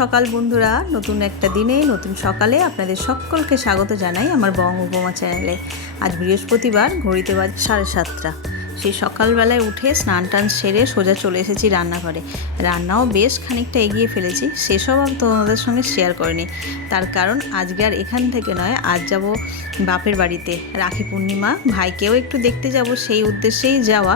সকাল বন্ধুরা, নতুন একটা দিনে নতুন সকালে আপনাদের সকলকে স্বাগত জানাই আমার বং উপমা চ্যানেলে। আজ বৃহস্পতিবার, ঘড়িতে বাজে 7:30। সেই সকালবেলায় উঠে স্নান টান সেরে সোজা চলে এসেছি রান্নাঘরে। রান্নাও বেশ খানিকটা এগিয়ে ফেলেছি, সেসব আমি তোমাদের সঙ্গে শেয়ার করিনি। তার কারণ আজকে আর এখান থেকে নয়, আজ যাব বাপের বাড়িতে। রাখি পূর্ণিমা, ভাইকেও একটু দেখতে যাব, সেই উদ্দেশ্যেই যাওয়া।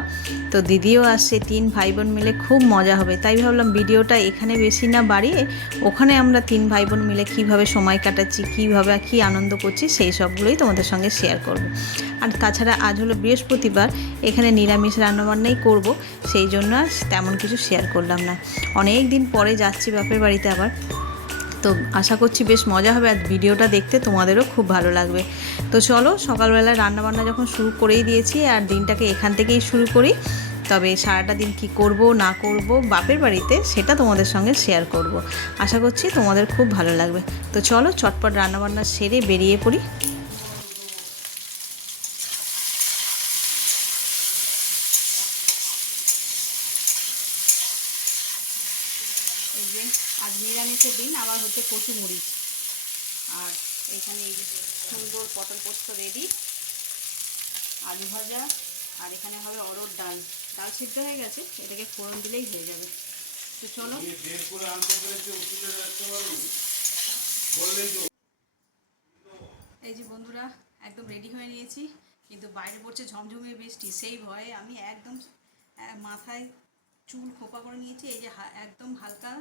তো দিদিও আসছে, 3 ভাই বোন মিলে খুব মজা হবে। তাই ভাবলাম ভিডিওটা এখানে বেশি না বাড়িয়ে ওখানে আমরা 3 ভাই বোন মিলে কীভাবে সময় কাটাচ্ছি, কীভাবে কী আনন্দ করছি, সেই সবগুলোই তোমাদের সঙ্গে শেয়ার করব। আর তাছাড়া আজ হলো বৃহস্পতিবার, এখানে নিরামিষ রান্নাবান্নাই করব, সেই জন্য আর তেমন কিছু শেয়ার করলাম না। অনেক দিন পরে যাচ্ছি বাপের বাড়িতে আবার, তো আশা করছি বেশ মজা হবে। আর ভিডিওটা দেখতে তোমাদেরও খুব ভালো লাগবে। তো চলো, সকালবেলা রান্নাবান্না যখন শুরু করেই দিয়েছি, আর দিনটাকে এখান থেকেই শুরু করি। তবে সারাটা দিন কি করব না করব বাপের বাড়িতে, সেটা তোমাদের সঙ্গে শেয়ার করব। আশা করছি তোমাদের খুব ভালো লাগবে। তো চলো চটপট রান্নাবান্না সেরে বেরিয়ে পড়ি। এই যে আজ নিরামিষের দিন, আবার হচ্ছে কচু মরিচ, আর এখানে এই যে সুন্দর পটল পোস্ত রেডি, আলু ভাজা, আর এখানে হবে অরহর ডাল। ডাল সিদ্ধ হয়ে গেছে, এটাকে ফোড়ন দিলেই হয়ে যাবে। তো চলো, এই যে বন্ধুরা একদম রেডি হয়ে নিয়েছি, কিন্তু বাইরে পড়ছে ঝমঝমিয়ে বৃষ্টি, সেই ভয়ে আমি একদম মাথায় চুল খোপা করে নিয়েছি। এই যে একদম হালকা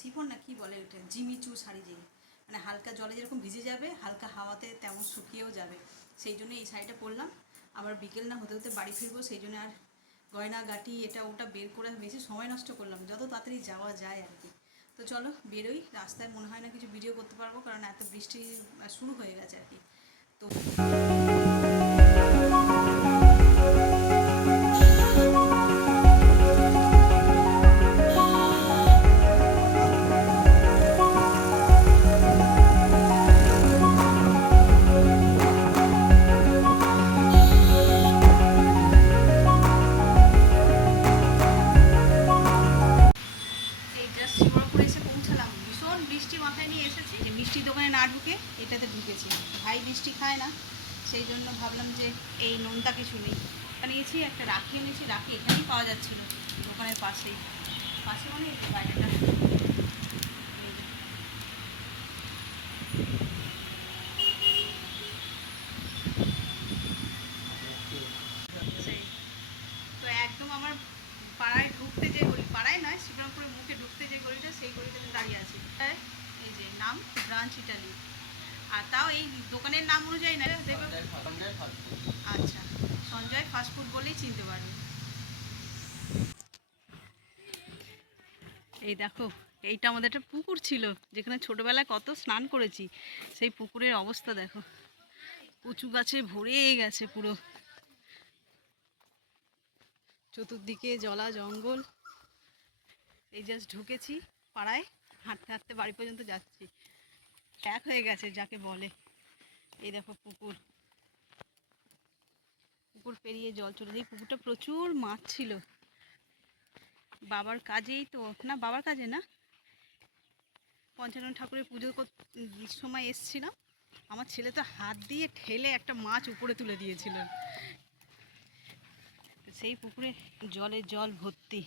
শিফন না কি বলে ওটা, জিমিচু শাড়ি, যে মানে হালকা জলে যেরকম ভিজে যাবে, হালকা হাওয়াতে তেমন শুকিয়েও যাবে, সেই জন্য এই শাড়িটা পরলাম। আবার বিকেল না হতে হতে বাড়ি ফিরবো, সেই জন্য আর গয়না গাটি এটা ওটা বের করে বেশি সময় নষ্ট করলাম, যত তাড়াতাড়ি যাওয়া যায় আর কি। তো চলো বেরোই। রাস্তায় মনে হয় না কিছু ভিডিও করতে পারবো, কারণ এত বৃষ্টি শুরু হয়ে গেছে আর কি। তো মিষ্টির দোকানে না ঢুকে এটাতে ঢুকেছি। ভাই মিষ্টি খায় না, সেই জন্য ভাবলাম যে এই নোনতা কিছু নেই, নিয়েছি একটা রাখি এনেছি। রাখি এখানেই পাওয়া যাচ্ছিল, দোকানের পাশেই, পাশে মানে বাইরেটা। সেই তো একদম আমার পাড়ায় ঢুকতে যে গলি, পাড়ায় নয় শ্রীরামপুরের মুখে ঢুকতে যে গলিটা, সেই গলিটাতে দাঁড়িয়ে আছি। এই যে নাম ব্রাঞ্চ ইটালি, আর তাও এই দোকানের নাম অনুযায়ী না দেবে। আচ্ছা, সঞ্জয় ফাস্টফুড বলেই চিনতে পারবে। এই দেখো, এইটা আমাদের একটা পুকুর ছিল, যেখানে ছোটবেলায় কত স্নান করেছি। সেই পুকুরের অবস্থা দেখো, কচু গাছে ভরে গেছে পুরো, চতুর্দিকে জলা জঙ্গল। এই জাস্ট ঢুকেছি পাড়ায়, হাঁটতে হাঁটতে বাড়ি পর্যন্ত যাচ্ছি, এক হয়ে গেছে যাকে বলে। এই দেখো পুকুর, পুকুর পেরিয়ে জল চলে যায়। পুকুরটা প্রচুর মাছ ছিল। বাবার কাজেই তো না, বাবার কাজে না, পঞ্চানন ঠাকুরের পুজো সময় এসছিলাম, আমার ছেলে তো হাত দিয়ে ঠেলে একটা মাছ উপরে তুলে দিয়েছিল। সেই পুকুরে জল ভর্তি।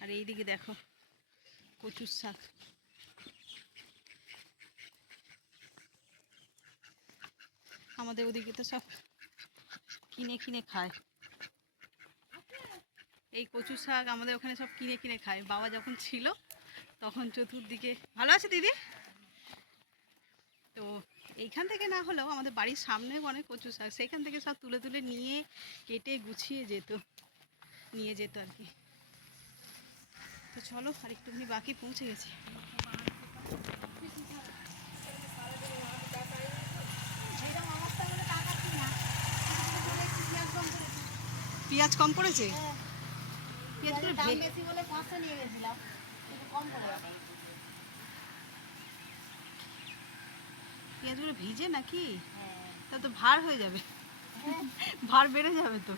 আর এইদিকে দেখো কচুর শাক। আমাদের ওদিকে তো সব কিনে কিনে খায়, এই কচু শাক আমাদের ওখানে সব কিনে কিনে খায়। বাবা যখন ছিল তখন চতুর্দিকে। ভালো আছে দিদি? তো এইখান থেকে না হলেও আমাদের বাড়ির সামনে অনেক কচু শাক, সেইখান থেকে সব তুলে তুলে নিয়ে কেটে গুছিয়ে নিয়ে যেত আর কি। তো চলো, আর একটুখানি বাকি, পৌঁছে গেছি। পেঁয়াজ কম পড়েছে, পেঁয়াজগুলো বেশি বলে 500 নিয়ে গেছিলাম, একটু কম পড়ে গেছে। পেঁয়াজগুলো ভিজে নাকি? তা তো ভার হয়ে যাবে, ভার বেড়ে যাবে তো।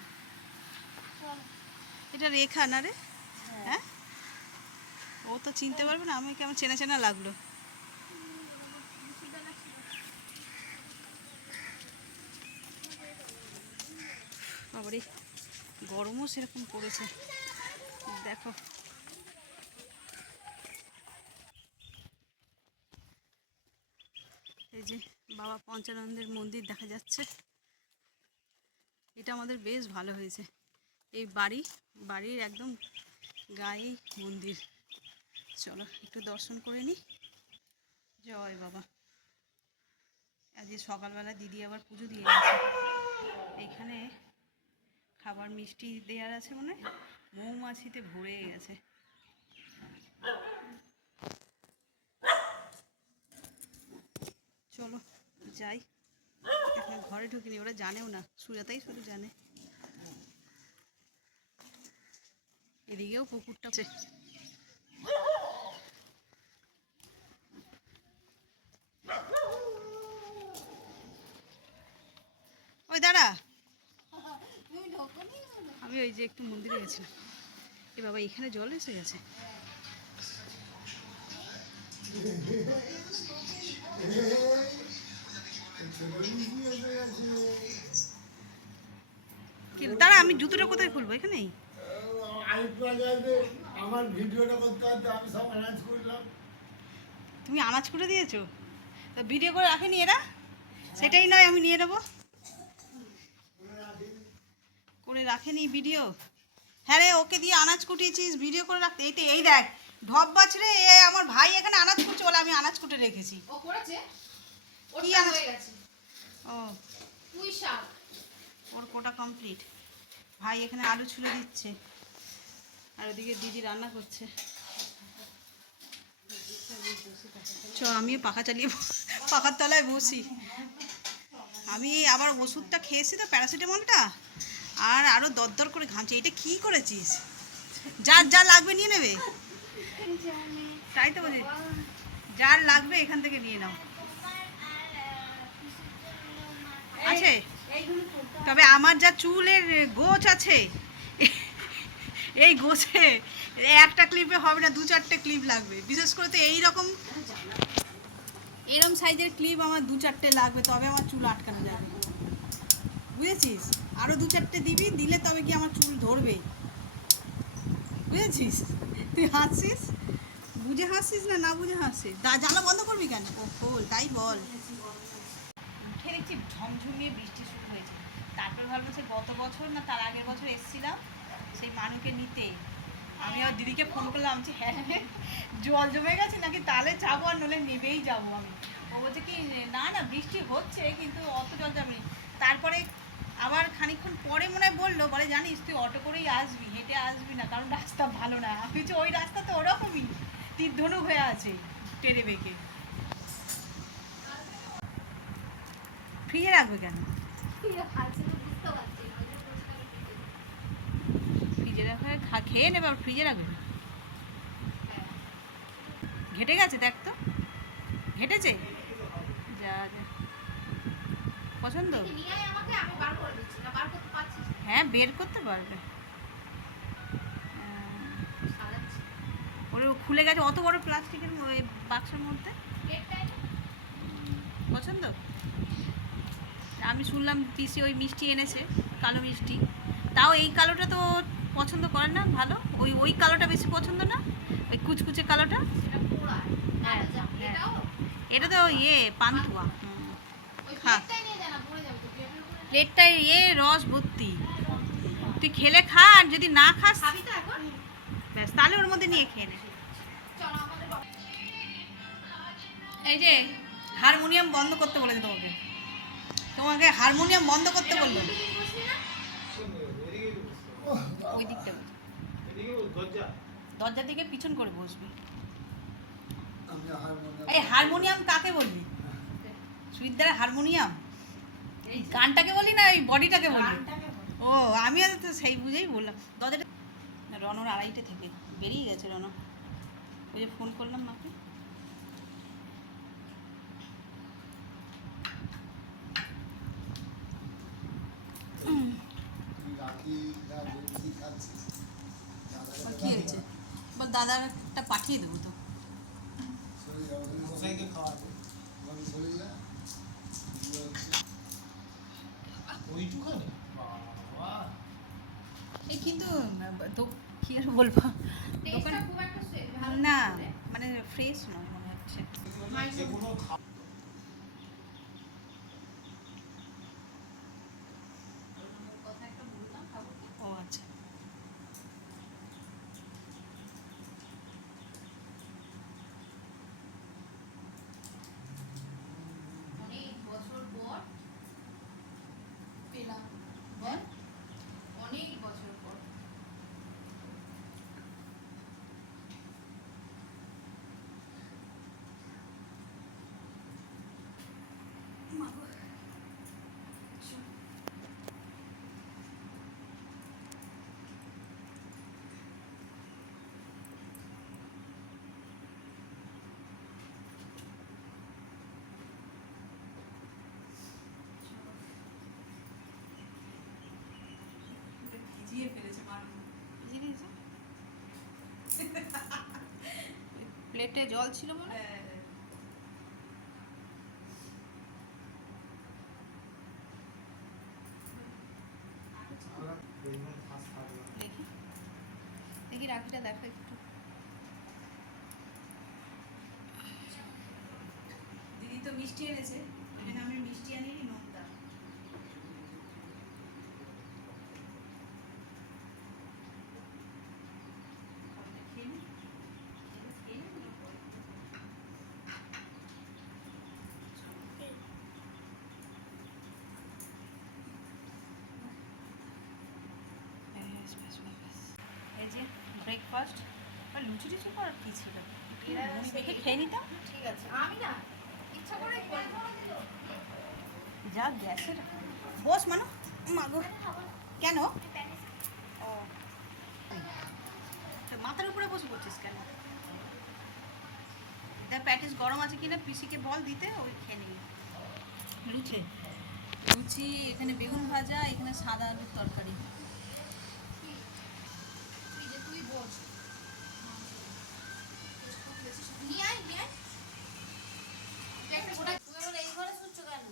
এটা রেখা না রে? হ্যাঁ, ও তো চিনতে পারবে না, আমি কেমন চেনা চেনা লাগলো। বাবারে গরমও সেরকম পড়েছে দেখো। এই যে বাবা পঞ্চানন্দের মন্দির দেখা যাচ্ছে, এটা আমাদের বেশ ভালো হয়েছে। এই বাড়ির একদম গায়ে মন্দির। চলো একটু দর্শন করে নিই। জয় বাবা। আজকে সকালবেলা দিদি আবার পুজো দিয়ে গেছে। এইখানে খাবার মিষ্টি দেওয়ার আছে, মনে হয় মৌমাছিতে ভরে গেছে। চলো যাই, এখন ঘরে ঢুকিনি, ওরা জানেও না, সুজাতাই শুধু জানে। এদিকেও পুকুরটা আছে। ওই দাঁড়া, আমি ওই যে একটু মন্দিরে গেছিলাম। এ বাবা এখানে জল এসে গেছে। দাঁড়া, আমি জুতোটা কোথায় খুলবো? এখানেই আমার ভিডিওটা করতে হবে, আমি সব আনাজ করলাম। তুমি আনাজ করে দিয়েছো তো ভিডিও করে রাখেনি এরা? সেটাই নয়, আমি নিয়ে নেবো। করে রাখেনি ভিডিও? হ্যাঁ রে, ওকে দিয়ে আনাজ কুটিয়েছিস, ভিডিও করে রাখতে। এইটা এই দেখ ঢপ বাছরে, আমার ভাই এখানে আনাজ কুটছে বলে আমি আনাজ কুটে রেখেছি। ও করেছে, কি ওটা আনাজ হয়ে গেছে। ও পুঁই শাক ওর কোটা কমপ্লিট। ভাই এখানে আলু ছুলে দিচ্ছে, আর ওদিকে দিদি রান্না করছে। চ আমিও পাখা চালিয়ে পাখার তলায় বসি। আমি আবার ওষুধটা খেয়েছি তো, প্যারাসিটামলটা, আর আরও দরদর করে ঘামছে। এটা কি করেছিস? যার যা লাগবে নিয়ে নেবে, তাই তো বলছি, যার লাগবে এখান থেকে নিয়ে নাও। আছে, তবে আমার যা চুলের গোছ আছে, এই গোছে একটা ক্লিপে হবে না, 2-4টে ক্লিপ লাগবে। বিশেষ করে তো এইরকম সাইজের ক্লিপ আমার 2-4টে লাগবে, তবে আমার চুল আটকানো যাবে, বুঝেছিস? আরও 2-4টে দিবি, দিলে তবে কি আমার চুল ধরবে, বুঝেছিস? তুই হাসছিস, বুঝে হাসছিস না বুঝে হাসছিস? জানলা বন্ধ করবি কেন? ও খোল, তাই বল। উঠে দেখছি ঝমঝমিয়ে বৃষ্টি শুরু হয়েছে। তারপর ভাবলাম সে গত বছর না তার আগের বছর এসেছিলাম সেই মানুকে নিতে, আমি আর দিদিকে ফোন করলাম যে হ্যাঁ জল জমে গেছে নাকি, তাহলে যাবো, আর নলে নেবেই যাবো আমি। ও বলছে কি না না বৃষ্টি হচ্ছে কিন্তু অত জল জমে। তারপরে আবার খানিকক্ষণ পরে মনে হয় বলে জানিস তুই অটো করেই আসবি, হেঁটে আসবি না, কারণ রাস্তা ভালো না। আমি বলছি ওই রাস্তা তো ওরকমই তীরধনুক হয়ে আছে টেনে বেঁকে। ফ্রিজে রাখবে কেন? ফ্রিজে রাখবে, খেয়ে নেবে, আর ফ্রিজে রাখবে? ঘেটে গেছে দেখ তো, ঘেটেছে, যা যা পছন্দ। হ্যাঁ বের করতে পারবে। ওরে খুলে গেছে অত বড় প্লাস্টিকের ওই বাক্সের মধ্যে। পছন্দ? আমি শুনলাম পিসি ওই মিষ্টি এনেছে, কালো মিষ্টি, তাও এই কালোটা তো পছন্দ করে না, ভালো ওই কালোটা বেশি পছন্দ না, ওই কুচকুচে কালোটা। হ্যাঁ এটা তো পান্তুয়া। হ্যাঁ প্লেটটায় রস ভর্তি, তুই খেলে খা, আর যদি না খাস ব্যাস তাহলে ওর মধ্যে নিয়ে খেয়ে নে। এই যে হারমোনিয়াম বন্ধ করতে বলেছে তোমাকে হারমোনিয়াম বন্ধ করতে বললো। ওই দিকটা দরজার দিকে পিছন করে বসবি। এই হারমোনিয়াম কাকে বলবি? সুইদার হারমোনিয়াম এই গানটাকে বলি না এই বডিটাকে বলি? ও আমি তো সেই বুঝেই বললাম। দরজাটা রনর 2:30 থেকে বেরিয়ে গেছে। রন ওই যে ফোন করলাম মাকে। কি হয়েছে বল? দাদার একটা পাঠিয়ে দেবো তো। এই কিন্তু তো কি আর বলবো, না মানে ফ্রেশ নয় মনে হচ্ছে। ও আচ্ছা, অনেক বছর পর পেলাম, বল অনেক বছর পর। ভিজিয়ে ফেলেছে মানুষ, ভিজিয়ে দিয়েছে। প্লেটে জল ছিল বলে দেখি দেখি রাখিটা দেখো একটু। দিদি তো মিষ্টি এনেছে, এখানে আমি মিষ্টি আনিনি, নোনতা। খেয়ে নি, খেয়ে নি, এই যে ব্রেকফাস্ট। আর লুচি টুচি করার কি ছিল, মুড়ি মেখে খেয়ে নিতাম। ঠিক আছে, আমি না ইচ্ছা করে যা গ্যাসের বস মানো মাগো, কেন? ও তো মাথার উপরে বসে করছিস কেন? দেখ প্যাটিস গরম আছে কিনা, পিসিকে বল দিতে, ওই খেয়ে নিবি। লুচি, লুচি এখানে বেগুন ভাজা, এখানে সাদা আলুর তরকারি। তুই বস, নিয়ে আয় নিয়ে আয়। তুই আমার এই ঘরে শুচ্ছ কেন?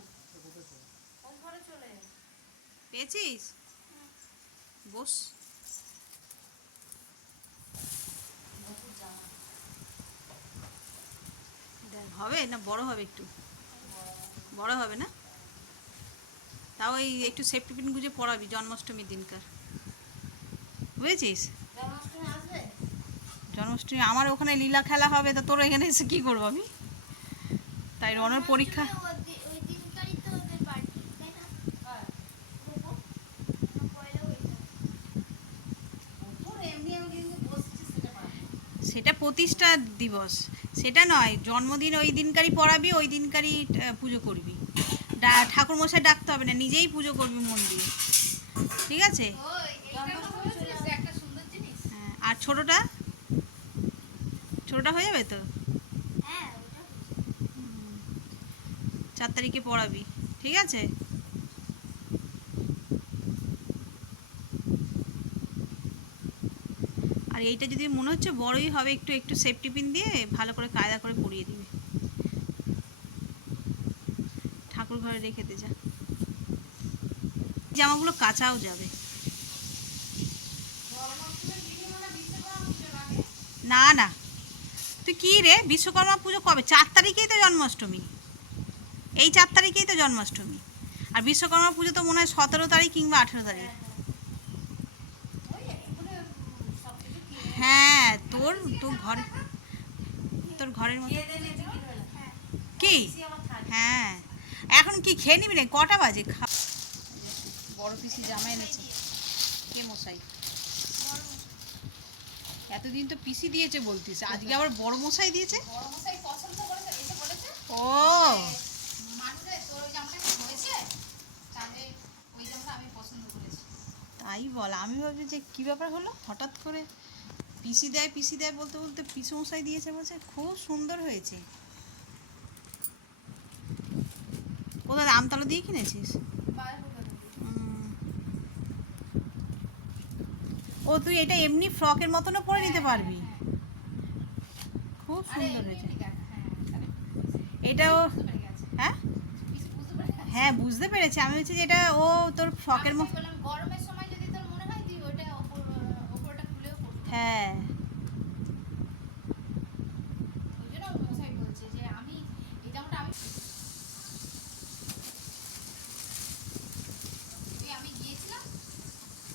ওই ঘরে চলে পেয়েছিস? বস। দেখ হবে না, বড় হবে একটু, বড় হবে না? তাও এই একটু সেফটি পিন গুঁজে পড়াবি জন্মাষ্টমীর দিনকার, বুঝেছিস? জন্মাষ্টমী আসবে। জন্মাষ্টমী আমার ওখানে লীলা খেলা হবে, তা তোর এখানে এসে কী করবো আমি? তাই রনের পরীক্ষা। সেটা প্রতিষ্ঠা দিবস, সেটা নয়, জন্মদিন ওই দিনকারই পড়াবি, ওই দিনকারই পুজো করবি। ঠাকুর মশাই ডাকতে হবে না, নিজেই পুজো করবি মন দিয়ে, ঠিক আছে? হ্যাঁ, আর ছোটটা, ছোটটা হয়ে যাবে তো, 4 তারিখে পড়াবি, ঠিক আছে? আর এইটা যদি মনে হচ্ছে বড়ই হবে, একটু একটু সেফটি পিন দিয়ে ভালো করে কায়দা করে পরিয়ে দিবি। ঠাকুর ঘরে রেখে দে যা, জামাগুলো কাচাও যাবে। না না, তুই কি রে, বিশ্বকর্মা পুজো কবে? 4 তারিখেই তো জন্মাষ্টমী, এই 4 তারিখেই তো জন্মাষ্টমী। আর বিশ্বকর্মা পুজো তো মনে হয় 17 তারিখ কিংবা 18 তারিখ। হ্যাঁ, তোর তোর ঘরে, তোর ঘরের মধ্যে কি? হ্যাঁ, এখন কি খেয়ে নিবি রে? কটা বাজে? বড় পিসি জামা এনেছে, কে মশাই? এতদিন তো পিসি দিয়েছে বলতিস, আজকে আবার বড় মশাই দিয়েছে। ও তাই বল, আমি ভাবছি যে কী ব্যাপার হলো, হঠাৎ করে পিসি দেয় পিসি দেয় বলতে বলতে পিসি মশাই দিয়েছে, বলছে খুব সুন্দর হয়েছে। কোথায় আমতলা দিয়ে কিনেছিস? ও তুই এটা এমনি ফ্রকের মতনও পরে নিতে পারবি। খুব আরে সুন্দর এমনি হয়েছে। ঠিক আছে, হ্যাঁ তাহলে এটাও বুঝতে পেরে গেছে। হ্যাঁ কিছু বুঝতে পেরে গেছে। হ্যাঁ বুঝতে পেরেছি, আমি বলছি যে এটা ও তোর ফ্রকের আমি মতো। বললাম গরমের সময় যদি তোর মনে হয় তুই ওইটা ওপরটা খুলেও পড়তে পারিস। হ্যাঁ ওই জন্য মশাই বলছে যে আমি এই জামাটা আমি গিয়েছিলাম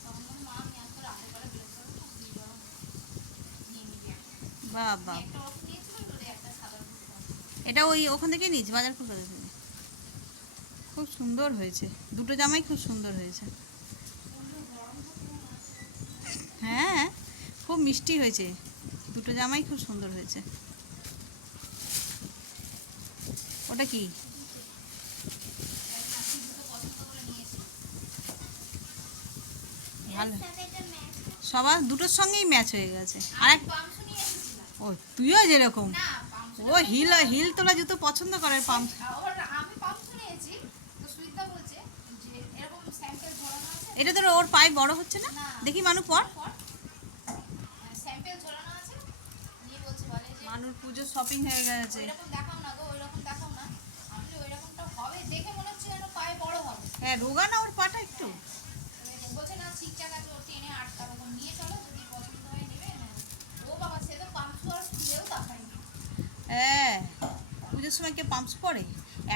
তখন বললাম, মা আমি আজকে রাতের বেলা বেরোতে পারবো না, তুই বরং নিয়ে নিবি একটা। বাবা, একটা ওরকম নিয়েছিল তোরে একটা সাদা কুর্তা। এটা ওই ওখান থেকে নিচ বাজার কলকাতা থেকে। খুব সুন্দর হয়েছে, দুটো জামাই খুব সুন্দর হয়েছে। হ্যাঁ খুব মিষ্টি হয়েছে, দুটো জামাই খুব সুন্দর হয়েছে। ওটা কি ভালো, সবার দুটোর সঙ্গেই ম্যাচ হয়ে গেছে। আর এক পামসু নিয়ে এসেছিলাম। ও তুইও যেরকম, না পামসু ও হিল হিল তোলা জুতো পছন্দ করে পাম। আবার আমি পামসু নিয়েছি তো সুইতা বলছে যে এরকম স্যাম্পল ঝোলানো আছে। এটা তোর ওর পায়ে বড় হচ্ছে না, না। দেখি মানু পর। স্যাম্পল ঝোলানো আছে নিয়ে বলছে বলে যে মানুর পুজোর শপিং হয়ে গেছে। ওইরকম দেখাও না গো, ওইরকম দেখাও না। আমি বলি ওইরকমটা হবে দেখে মনে হচ্ছে যেন পায়ে বড় হবে। হ্যাঁ রোগা না ওর পাটা একটু। বলছে না ঠিকঠাক আছে, ও টেনে আটকাবো নিয়ে চলো, যদি পছন্দ হয় নেবে না। ও বাবা সে তো পামসু আর খুলেও দেখায়নি। হ্যাঁ পুজোর সময় কে পাম্পস পরে,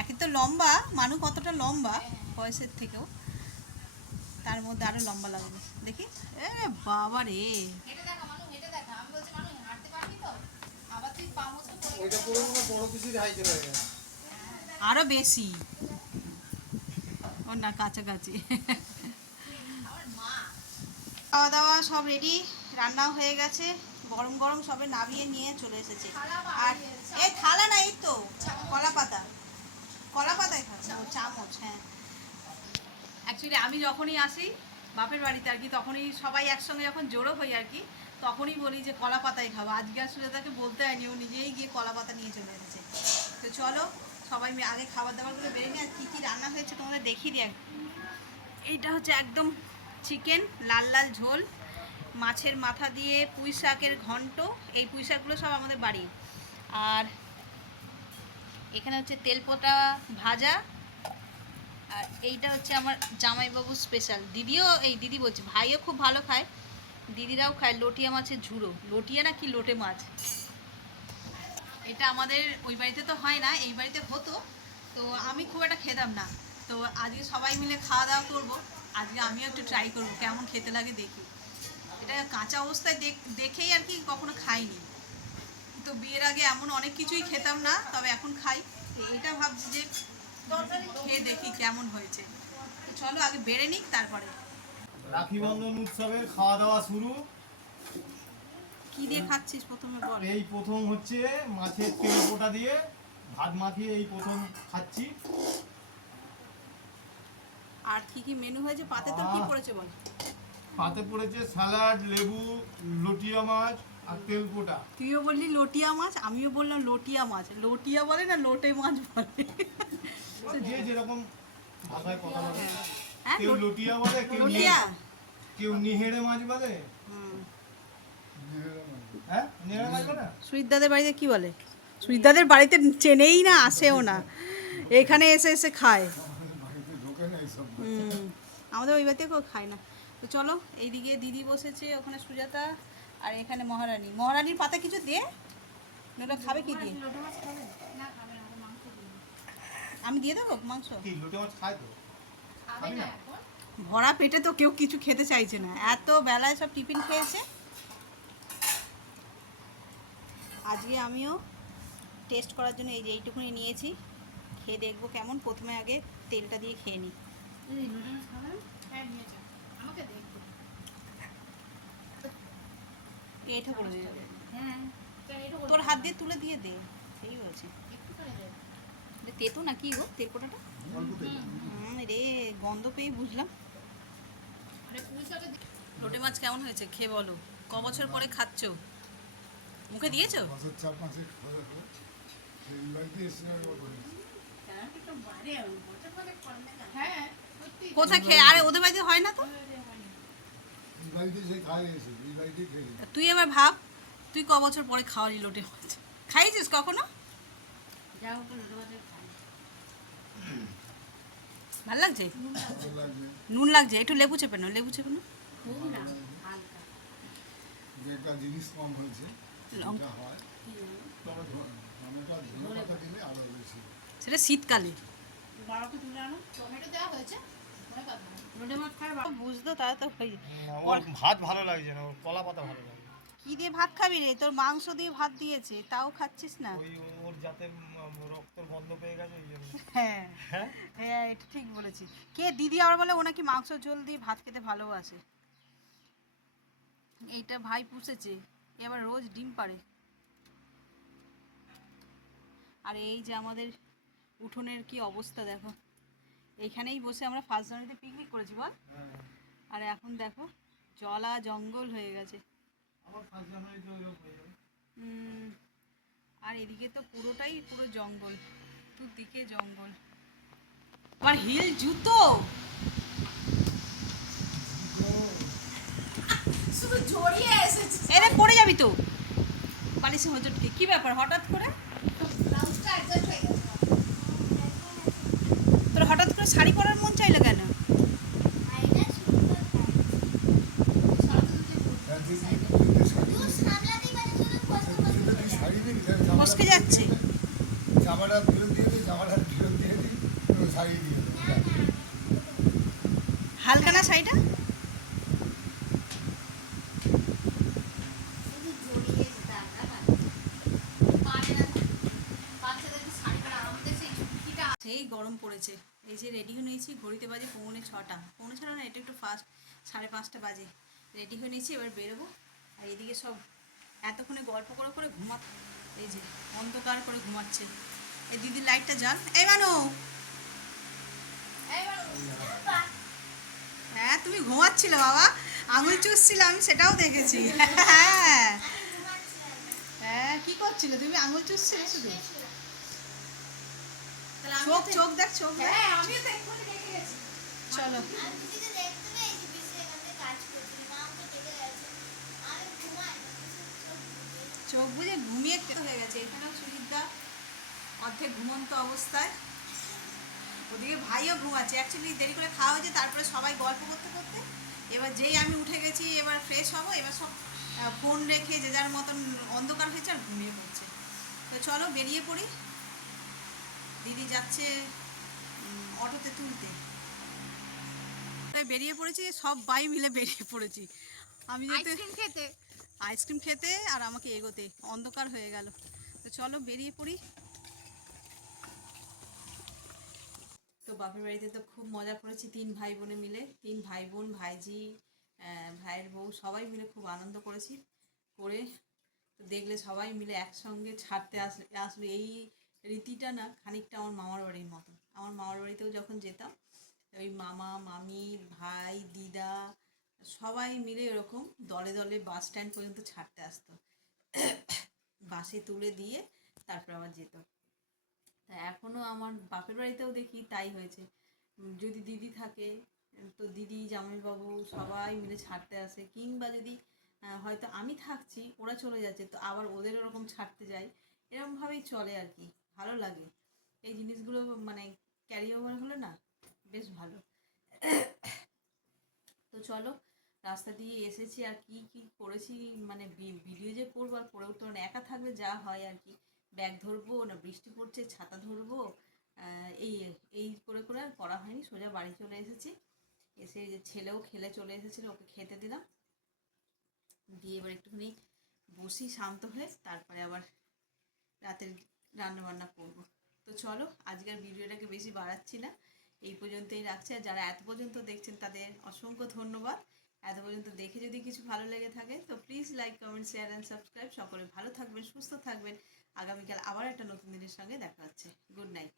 একে তো লম্বা মানু, কতটা লম্বা বয়সের থেকেও, তার মধ্যে আরো লম্বা লাগবে দেখি। এ বাবা রে, হেঁটে দেখা মানু, হেঁটে দেখা। আমি বলছি মানু হাঁটতে পারবি তো, আবার তুই পামসু পরে ওইটা পুরো মনে হয় বড় পিসির হাইটের হয়ে গেছে। আরো বেশি ওর না কাছাকাছি। আমার মা। খাওয়া দাওয়া সব রেডি, রান্নাও হয়ে গেছে, গরম গরম সবে নামিয়ে নিয়ে চলে এসেছে। আর এই থালা না, এই তো কলা পাতা, কলা পাতায় খাচ্ছে ও চামচ। হ্যাঁ অ্যাকচুয়ালি আমি যখনই আসি বাপের বাড়িতে আর কি, তখনই সবাই একসঙ্গে যখন জড়ো হই আর কি, তখনই বলি যে কলা পাতায় খাবো। আজকে আসলে তাকে বলতে হয়নি, ও নিজেই গিয়ে কলা পাতা নিয়ে চলে এসেছে। তো চলো সবাই আগে খাবার দাবারগুলো বেরিয়ে নিয়ে, আর কী কী রান্না হয়েছে তোমাদের দেখিয়ে দিই। এইটা হচ্ছে একদম চিকেন, লাল লাল ঝোল, মাছের মাথা দিয়ে পুঁই শাকের ঘন্ট। এই পুঁই শাকগুলো সব আমাদের বাড়ি। আর এখানে হচ্ছে তেলপোটা ভাজা। আর এইটা হচ্ছে আমার জামাইবাবু স্পেশাল, দিদিও, এই দিদি বলছে ভাইও খুব ভালো খায়, দিদিরাও খায়, লটিয়া মাছের ঝুড়ো, লটিয়া না কি লোটে মাছ। এটা আমাদের ওই বাড়িতে তো হয় না, এই বাড়িতে হতো, তো আমি খুব একটা খেতাম না। তো আজকে সবাই মিলে খাওয়া দাওয়া করবো, আজকে আমিও একটু ট্রাই করবো কেমন খেতে লাগে দেখি। এটা কাঁচা অবস্থায় দেখেই আর কি, কখনো খাইনি। তো বিয়ের আগে এমন অনেক কিছুই খেতাম না, তবে এখন খাই। এটা ভাবছি যে খেয়ে দেখি কেমন হয়েছে। তো চলো আগে বেড়ে নিক তারপরে। রাখি বন্ধন উৎসবের খাওয়া দাওয়া শুরু। কি দিয়ে খাচ্ছিস প্রথমে বল। এই প্রথম হচ্ছে মাছের তেল পোটা দিয়ে ভাত মাখিয়ে এই প্রথম খাচ্ছি। আর কি কি মেনু হয়েছে পাতে, তোর কি পড়েছে বল। পাতে পড়েছে স্যালাড, লেবু, লটিয়া মাছ আর তেল পোটা। তুইও বললি লটিয়া মাছ, আমিও বললাম লটিয়া মাছ। লটিয়া বলে না লোটে মাছ বলে। যে যেরকম ভাষায় কথা বলে, হ্যাঁ কেউ লটিয়া বলে, লটিয়া। কেউ নিহেড়ে মাছ বলে। হুম। হ্যাঁ নিহেড়ে মাছ বলে। সুইদাদের বাড়িতে কি বলে, সুইদাদের বাড়িতে চেনেই না, আসেও না, এখানে এসে এসে খায়। আমাদের ওই বাড়িতে কেউ খায় না। তো চলো এইদিকে দিদি বসেছে, ওখানে সুজাতা, আর এখানে মহারানী। মহারানীর পাতা কিছু দিয়ে ওটা খাবে কি দিয়ে, লোটে মাছ খাবে না? খাবে না, ওকে মাংস দিই। আমি দিয়ে দেবো মাংস। কি লোটে মাছ খায় তো? খাবে না এখন। ভরা পেটে তো কেউ কিছু খেতে চাইছে না, এত বেলায় সব টিফিন খেয়েছে। আজকে আমিও টেস্ট করার জন্য এই যে এইটুকুনি নিয়েছি, খেয়ে দেখবো কেমন। প্রথমে আগে তেলটা দিয়ে খেয়ে নিই। এই লোটে মাছ খাবে না? হ্যাঁ নিয়েছে, আমাকে দেখবে। এইটা করে দিয়ে যাবে। হ্যাঁ কেন এটা তোর হাত দিয়ে তুলে দিয়ে দে, সেই হয়েছে। একটু করে দেবে। এটা তেতো না কি গো তেলপোটাটা? রে গন্ধ পেয়ে বুঝলাম। আরে পুলিশ আগে লোটে মাছ কেমন হয়েছে খেয়ে বলো, ক বছর পরে খাচ্ছ, মুখে দিয়েছো? হ্যাঁ সত্যি কোথায় খেয়ে, আরে ওদের বাড়িতে হয় না তো। তুই এবার ভাব, তুই ক বছর পরে খাওয়ালি লোটে মাছ। খাইছিস কখনো? যাও তো লোটে মাছের খাই ভালো লাগছে? ভালো লাগবে। নুন লাগছে, একটু লেবু চেপে নাও, লেবু চেপে নাও। খুব না হালকা যে একটা জিনিস কম হয়েছে লঙ্কা। যেটা হয়, তবে টমেটো ধনে পাতা দিলে আরো বেশি। সেটা শীতকালে। বাবাকে তুলে আনো টমেটো দেওয়া হয়েছে ধনে পাতা লোটে মাছ খায় বুঝতো তারা তো হয়ে ওর ভাত ভালো লাগছে না, ওর কলা পাতা ভালো লাগে। কি দিয়ে ভাত খাবি রে? তোর মাংস দিয়ে ভাত দিয়েছে, তাও খাচ্ছিস না? ওই ওর যাতে রক্তর গন্ধ পেয়ে গেছে ওই জন্য। হ্যাঁ হ্যাঁ হ্যাঁ, এটা ঠিক বলেছি। কে দিদি আবার বলে ও নাকি মাংস ঝোল দিয়ে ভাত খেতে ভালোবাসে। এইটা ভাই পুষেছে, এবার রোজ ডিম পাড়ে। আর এই যে আমাদের উঠোনের কি অবস্থা দেখো, এইখানেই বসে আমরা ফার্স্ট জানুয়ারিতে পিকনিক করেছি বল। আর এখন দেখো জলা জঙ্গল হয়ে গেছে। আমার ফার্স্ট জানুয়ারিতে ওইরকম হয়ে যাবে। আর এদিকে তো পুরোটাই পুরো জঙ্গল, দুদিকে জঙ্গল। আবার হিল জুতো, শুধু জড়িয়ে এসেছে এরে পড়ে যাবি তো পালিশে হজটকে। কি ব্যাপার হঠাৎ করে? ব্লাউজটা অ্যাডজাস্ট হয়ে গেছে তোর হঠাৎ করে শাড়ি পরার মন চাইলো কেন? ফসকে যাচ্ছে। জামাটা ফেরত দিয়ে দিই, জামাটা ফেরত দিয়ে দিই, শাড়ি দিয়ে দিই। হালকা না শাড়িটা? শুধু জড়িয়ে যেতে আমরা পারে না বাচ্চাদের তো শাড়ি পরা আমাদের সেই চুক্তিটা সেই গরম পড়েছে। এই যে রেডি হয়ে নিয়েছি, ঘড়িতে বাজে 6:45, 6:45 না, এটা একটু ফাস্ট, 5:30 বাজে। রেডি হয়ে নিয়েছি, এবার বেরোবো। আর এদিকে সব এতক্ষণে গল্প করে করে এই যে অন্ধকার করে ঘুমাচ্ছে। এই দিদির লাইটটা জ্বাল। এই মানু, হ্যাঁ তুমি ঘুমাচ্ছিলে বাবা, আঙুল চুষছিল, আমি সেটাও দেখেছি। হ্যাঁ হ্যাঁ, কি করছিলে তুমি? আঙুল চুষছিলে শুধু। চোখ চোখ দেখ, চোখ দেখ। হ্যাঁ আমিও তো এক্ষুনি দেখে গেছি চলো চোখ বুঝে ঘুমিয়ে হয়ে গেছে। এখানেও সুজিতদা অর্ধেক ঘুমন্ত অবস্থায়, ওদিকে ভাইও ঘুমাচ্ছে। অ্যাকচুয়ালি দেরি করে খাওয়া হয়েছে, তারপরে সবাই গল্প করতে করতে এবার যেই আমি উঠে গেছি, এবার ফ্রেশ হবো, এবার সব ফোন রেখে যে যার মতন অন্ধকার হয়েছে আর ঘুমিয়ে পড়ছে। তো চলো বেরিয়ে পড়ি, দিদি যাচ্ছে অটোতে তুলতে। বেরিয়ে পড়েছি, সব বাই মিলে বেরিয়ে পড়েছি। আমি আইসক্রিম খেতে আইসক্রিম খেতে আর আমাকে এগোতে, অন্ধকার হয়ে গেল। তো চলো বেরিয়ে পড়ি। তো বাপের বাড়িতে তো খুব মজা করেছি 3 ভাই বোনে মিলে, 3 ভাই বোন, ভাইজি, ভাইয়ের বউ, সবাই মিলে খুব আনন্দ করেছি। করে তো দেখলে সবাই মিলে একসঙ্গে ছাড়তে আসবে এই রীতিটা না খানিকটা আমার মামার বাড়ির মতো। আমার মামার বাড়িতেও যখন যেতাম, ওই মামা মামি ভাই দিদা সবাই মিলে এরকম দলে দলে বাস স্ট্যান্ড পর্যন্ত ছাড়তে আসতো, বাসে তুলে দিয়ে তারপর আবার যেত। তা এখনও আমার বাপের বাড়িতেও দেখি তাই হয়েছে। যদি দিদি থাকে তো দিদি জামাইবাবু সবাই মিলে ছাড়তে আসে, কিংবা যদি হয়তো আমি থাকছি ওরা চলে যাচ্ছে, তো আবার ওদের ওরকম ছাড়তে যাই, এরকমভাবেই চলে আর কি। ভালো লাগে এই জিনিসগুলো, মানে ক্যারি ওভার হলে না বেশ ভালো। তো চলো রাস্তা দিয়ে এসেছি, আর কি কি করেছি মানে ভিডিও যে করবো আর করে উঠতে, একা থাকলে যা হয় আর কি। ব্যাগ ধরবো না, বৃষ্টি পড়ছে ছাতা ধরবো, এই এই করে করে আর করা হয়নি। সোজা বাড়ি চলে এসেছি, এসে যে ছেলেও খেলে চলে এসেছিলো, ওকে খেতে দিলাম, দিয়ে এবার একটুখানি বসি শান্ত হয়ে, তারপরে আবার রাতের রান্নাবান্না করবো। তো চলো আজকের ভিডিওটাকে বেশি বাড়াচ্ছি না, এই পর্যন্তই রাখছি। আর যারা এত পর্যন্ত দেখছেন তাদের অসংখ্য ধন্যবাদ। এত পর্যন্ত দেখে যদি কিছু ভালো লেগে থাকে তো please like comment share and subscribe. সকলে ভালো থাকবেন, সুস্থ থাকবেন। আগামীকাল আবার একটা নতুন দিনের সঙ্গে দেখা হচ্ছে। Good night.